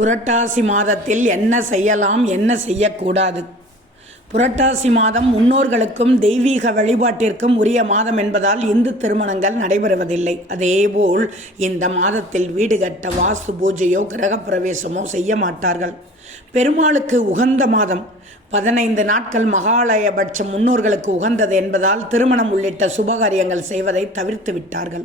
புரட்டாசி மாதத்தில் என்ன செய்யலாம் என்ன செய்யக்கூடாது? புரட்டாசி மாதம் முன்னோர்களுக்கும் தெய்வீக வழிபாட்டிற்கும் உரிய மாதம் என்பதால் இந்து திருமணங்கள் நடைபெறுவதில்லை. அதேபோல் இந்த மாதத்தில் வீடு கட்ட வாஸ்து பூஜையோ கிரகப்பிரவேசமோ செய்ய மாட்டார்கள். பெருமாளுக்கு உகந்த மாதம். பதினைந்து நாட்கள் மகாலயபட்சம் முன்னோர்களுக்கு உகந்தது என்பதால் திருமணம் உள்ளிட்ட சுபகாரியங்கள் செய்வதை தவிர்த்து விட்டார்கள்.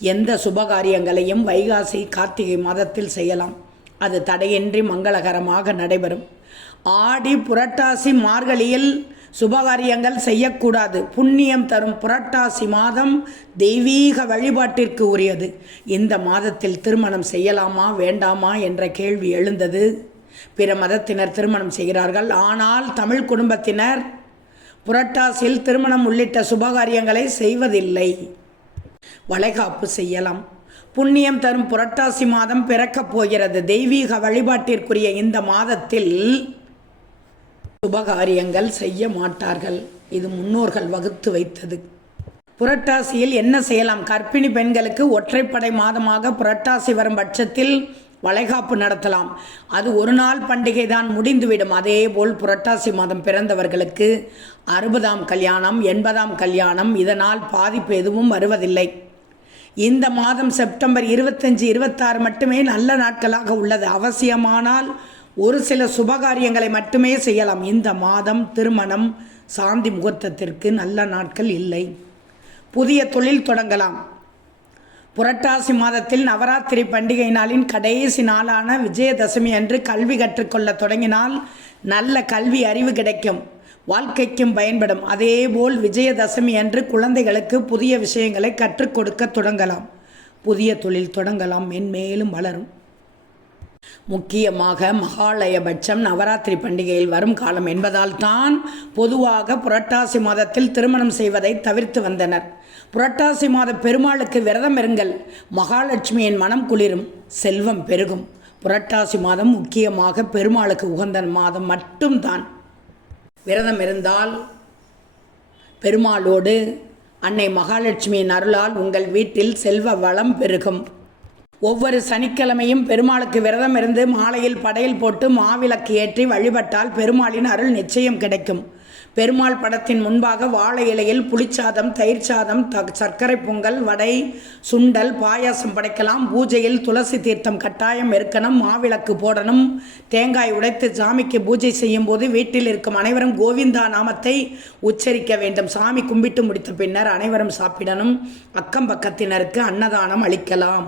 எந்த சுபகாரியங்களையும் வைகாசி கார்த்திகை மாதத்தில் செய்யலாம். அது தடையின்றி மங்களகரமாக நடைபெறும். ஆடி புரட்டாசி மார்கழியில் சுபகாரியங்கள் செய்யக்கூடாது. புண்ணியம் தரும் புரட்டாசி மாதம் தெய்வீக வழிபாட்டிற்கு உரியது. இந்த மாதத்தில் திருமணம் செய்யலாமா வேண்டாமா என்ற கேள்வி எழுந்தது. பிற மதத்தினர் திருமணம் செய்கிறார்கள். ஆனால் தமிழ் குடும்பத்தினர் புரட்டாசியில் திருமணம் உள்ளிட்ட சுபகாரியங்களை செய்வதில்லை. வளைகாப்பு செய்யலாம். புண்ணியம் தரும் புரட்டாசி மாதம் பிறக்கப் போகிறது. தெய்வீக வழிபாட்டிற்குரிய இந்த மாதத்தில் சுபகாரியங்கள் செய்ய மாட்டார்கள். இது முன்னோர்கள் வகுத்து வைத்தது. புரட்டாசியில் என்ன செய்யலாம்? கர்ப்பிணி பெண்களுக்கு ஒற்றைப்படை மாதமாக புரட்டாசி வரும் பட்சத்தில் வளைகாப்பு நடத்தலாம். அது ஒரு நாள் பண்டிகை தான் முடிந்துவிடும். அதேபோல் புரட்டாசி மாதம் பிறந்தவர்களுக்கு அறுபதாம் கல்யாணம் எண்பதாம் கல்யாணம் இதனால் பாதிப்பு எதுவும் வருவதில்லை. இந்த மாதம் செப்டம்பர் இருபத்தஞ்சி இருபத்தாறு மட்டுமே நல்ல நாட்களாக உள்ளது. அவசியமானால் ஒரு சில சுபகாரியங்களை மட்டுமே செய்யலாம். இந்த மாதம் திருமணம் சாந்தி முகூர்த்தத்திற்கு நல்ல நாட்கள் இல்லை. புதிய தொழில் தொடங்கலாம். புரட்டாசி மாதத்தில் நவராத்திரி பண்டிகை நாளின் கடைசி நாளான விஜயதசமி அன்று கல்வி கற்றுக்கொள்ள தொடங்கினால் நல்ல கல்வி அறிவு கிடைக்கும். வாழ்க்கைக்கும் பயன்படும். அதேபோல் விஜயதசமி அன்று குழந்தைகளுக்கு புதிய விஷயங்களை கற்றுக் கொடுக்க தொடங்கலாம். புதிய தொழில் தொடங்கலாம். மென்மேலும் வளரும். முக்கியமாக மகாலயபட்சம் நவராத்திரி பண்டிகையில் வரும் காலம் என்பதால் தான் பொதுவாக புரட்டாசி மாதத்தில் திருமணம் செய்வதை தவிர்த்து வந்தனர். புரட்டாசி மாத பெருமாளுக்கு விரதம் இருங்கள். மகாலட்சுமியின் மனம் குளிரும். செல்வம் பெருகும். புரட்டாசி மாதம் முக்கியமாக பெருமாளுக்கு உகந்த மாதம் மட்டும்தான். விரதம் இருந்தால் பெருமாளோடு அன்னை மகாலட்சுமியின் அருளால் உங்கள் வீட்டில் செல்வ வளம் பெருகும். ஒவ்வொரு சனிக்கிழமையும் பெருமாளுக்கு விரதம் இருந்து மாலையில் படையல் போட்டு மாவிளக்கு ஏற்றி வழிபட்டால் பெருமாளின் அருள் நிச்சயம் கிடைக்கும். பெருமாள் படத்தின் முன்பாக வாழை இலையில் புளிச்சாதம் தயிர் சாதம் த சர்க்கரை பொங்கல் வடை சுண்டல் பாயாசம் படைக்கலாம். பூஜையில் துளசி தீர்த்தம் கட்டாயம் இருக்கணும் மாவிளக்கு போடணும். தேங்காய் உடைத்து சாமிக்கு பூஜை செய்யும் போது வீட்டில் இருக்கும் அனைவரும் கோவிந்தா நாமத்தை உச்சரிக்க வேண்டும். சாமி கும்பிட்டு முடித்த பின்னர் அனைவரும் சாப்பிடணும். அக்கம் பக்கத்தினருக்கு அன்னதானம் அளிக்கலாம்.